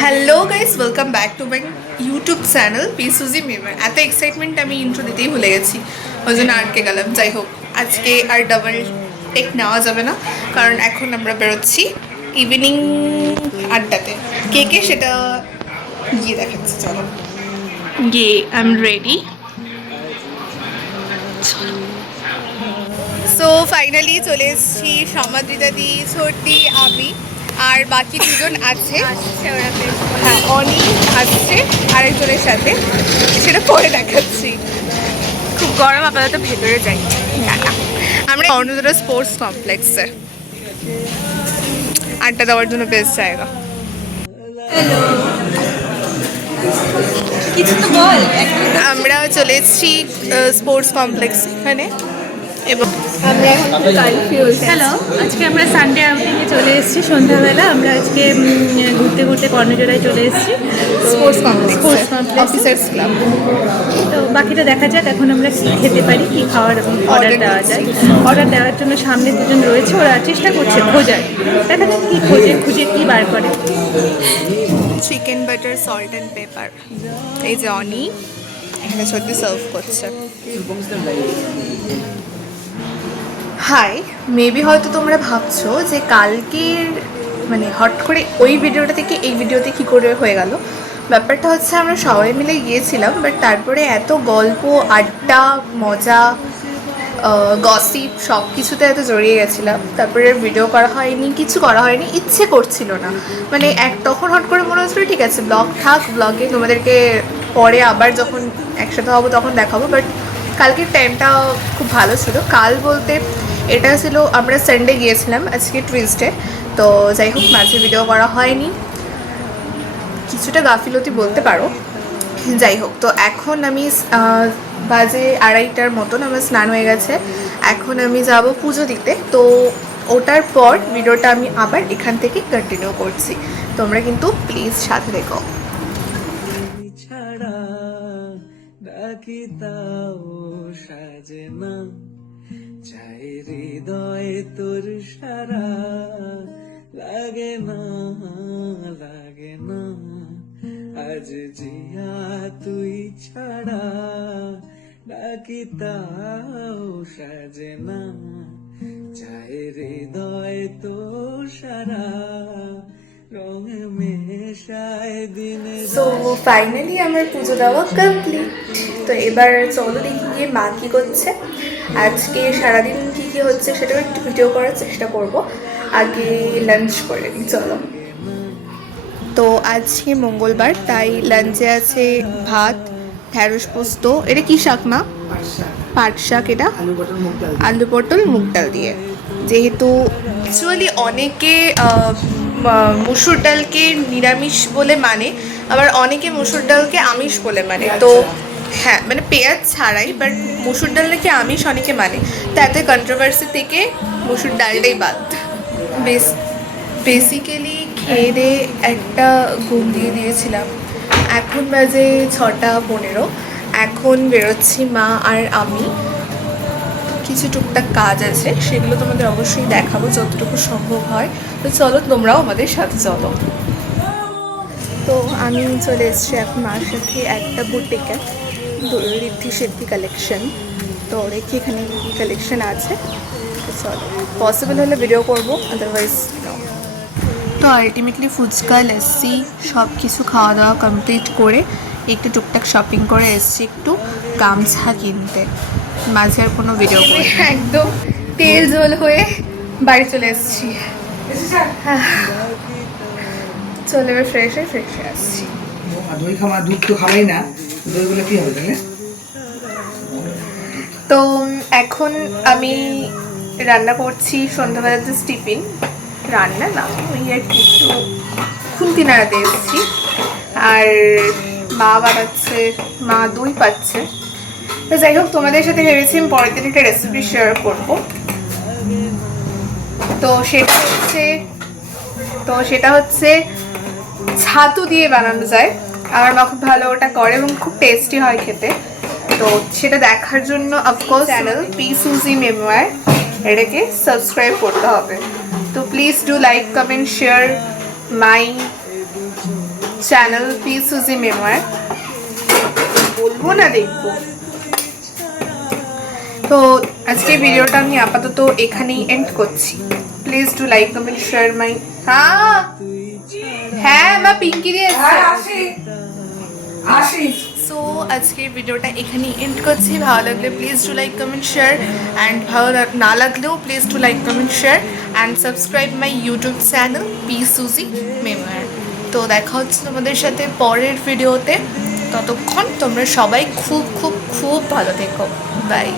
Hello guys, welcome back to my YouTube channel পিসুজি memer. এত excitement আমি intro দিতেই ভুলে গেছি, ওই জন্য আটকে গেলাম। যাই হোক, আজকে আর ডাবল টেক নেওয়া যাবে না, কারণ এখন আমরা বেরোচ্ছি ইভিনিং আড্ডাতে। কে কে সেটা গিয়ে দেখাচ্ছি, চলো গিয়ে I am ready. So finally চলে এসেছি, সমাদ্রিতাদি, ছোটি, আমি আর বাকি দুজন আছে। হ্যাঁ, অনি আসছে আরেকজনের সাথে, সেটা পরে দেখাচ্ছি। খুব গরম, আপাতত ভেতরে যাই। আমরা অন্যদের স্পোর্টস কমপ্লেক্সে আড্ডা দেওয়ার জন্য বেস্ট জায়গা। আমরা চলে এসেছি স্পোর্টস কমপ্লেক্স এখানে, এবং আমরা এখন কনফিউজ। হ্যালো, আজকে আমরা সানডে আউটিংয়ে চলে এসেছি সন্ধ্যাবেলা। আমরা আজকে ঘুরতে ঘুরতে কর্ণজোড়ায় চলে এসেছি স্পোর্টস কমপ্লেক্স অফিসার্স ক্লাব। তো বাকিটা দেখা যাক এখন আমরা কী খেতে পারি, কী খাওয়ার অর্ডার দেওয়া যায়। অর্ডার দেওয়ার জন্য সামনে দুজন রয়েছে, ওরা চেষ্টা করছে খোঁজার। দেখা যাক কী খুঁজে কী বার করে। Chicken butter salt and paper, এই যে অনি এখানে সত্যি সার্ভ করছে। হাই, মেবি হয়তো তোমরা ভাবছো যে কালকের মানে হট করে ওই ভিডিওটা থেকে এই ভিডিওতে কী করে হয়ে গেল। ব্যাপারটা হচ্ছে আমরা সবাই মিলে গিয়েছিলাম, বাট তারপরে এত গল্প, আড্ডা, মজা, গসিপ সব কিছুতে এত জড়িয়ে গেছিলাম, তারপরে ভিডিও করা হয়নি, কিছু করা হয়নি, ইচ্ছে করছিল না। মানে তখন হট করে মনে হচ্ছিলো ঠিক আছে ব্লগ থাক, ব্লগে তোমাদেরকে পরে আবার যখন একসাথে হবো তখন দেখাবো। বাট কালকের টাইমটা খুব ভালো ছিল। কাল বলতে এটা ছিল আমরা সানডে গিয়েছিলাম, আজকে টুইসডে। তো যাই হোক, মাঝে ভিডিও করা হয়নি, কিছুটা গাফিলতি বলতে পারো। যাই হোক, তো এখন আমি বাজে 2:30টার মতন, আমার স্নান হয়ে গেছে। এখন আমি যাব পুজো দিতে। তো ওটার পর ভিডিওটা আমি আবার এখান থেকে কন্টিনিউ করছি, তোমরা কিন্তু প্লিজ সাথে দেখো। চাই হৃদয় তোর সারা, লাগে না আজ জিয়া তুই ছাড়া, ডাকি তাও সাজে না, চাই হৃদয় তোর সারা, রং মেশায় দিনে। সো ফাইনালি আমার পুজো দেওয়া কমপ্লিট। তো এবার চলো দেখি গিয়ে মা কী করছে, আজকে সারাদিন কী কী হচ্ছে সেটাও একটু ভিডিও করার চেষ্টা করব। আগে লাঞ্চ করে নিই, চলো। তো আজকে মঙ্গলবার, তাই লাঞ্চে আছে ভাত, ঢ্যাঁড়স পোস্ত, এটা কি শাক মা? পাট শাক। এটা আলু পটল মুগ ডাল দিয়ে। যেহেতু অ্যাকচুয়ালি অনেকে মুসুর ডালকে নিরামিষ বলে মানে, আবার অনেকে মুসুর ডালকে আমিষ বলে মানে। তো হ্যাঁ, মানে পেঁয়াজ ছাড়াই, বাট মুসুর ডাল নাকি আমিষ অনেকে মানে, তাতে কন্ট্রোভার্সি থেকে মুসুর ডালটাই বাদ। বেসিক্যালি খেয়ে দিয়ে একটা ঘুম দিয়ে দিয়েছিলাম। এখন বাজে 6:15। এখন বেরোচ্ছি মা আর আমি, কিছু টুকটাক কাজ আছে, সেগুলো তোমাদের অবশ্যই দেখাবো যতটুকু সম্ভব হয়। তো চলো, তোমরাও আমাদের সাথে চলো। তো আমি চলে এসেছি এখন মার সাথে একটা বুটিকে, ঋদ্ধি সিদ্ধি কালেকশন। তো দেখি এখানে কী কালেকশন আছে। তো চলো, পসিবল হলে ভিডিও করবো, আদারওয়াইজ তো আলটিমেটলি ফুচকা, লস্যি সব কিছু খাওয়া দাওয়া কমপ্লিট করে একটু টুকটাক শপিং করে এসেছি একটু গামছা কিনতে। মাঝে আর কোনো ভিডিও করে একদম তেল ঝোল হয়ে বাড়ি চলে এসেছি। চলে এবার ফ্রেশ হয়ে আসছি। দই খাওয়া, দুধ তো খাওয়াই না, দইগুলো কি হবে তাহলে? তো এখন আমি রান্না করছি সন্ধ্যাবেলার যে টিফিন, রান্না না ওই আর কি একটু খুন্তি নাড়াতে এসেছি। আর মা বানাচ্ছে, মা দই পাচ্ছে। তো যাই হোক, তোমাদের সাথে ভেবেছি আমি পরের দিন একটা রেসিপি শেয়ার করবো। তো সেটা হচ্ছে ছাতু দিয়ে বানানো যায়। আমার মা খুব ভালো ওটা করে এবং খুব টেস্টি হয় খেতে। তো সেটা দেখার জন্য অফকোর্স চ্যানেল পিসুজি মেমোয়ার এটাকে সাবস্ক্রাইব করতে হবে। তো please do like, comment, share my channel P সুজি মেমোয়ার, বলবো না দেখবো। তো আজকে ভিডিওটা আমি আপাতত এখানেই এন্ড করছি। Please do like comment share my. হ্যাঁ মা পিঙ্কি দিয়ে আসি সো আজকের ভিডিওটা এখানেই এন্ড করছি। ভালো লাগলে please do like comment share, and ভালো না লাগলেও please do like comment share and subscribe my YouTube channel P সুজি মেমোয়ার। তো দেখা হচ্ছে তোমাদের সাথে পরের ভিডিওতে। ততক্ষণ তোমরা সবাই খুব খুব খুব ভালো থেকো। বাই।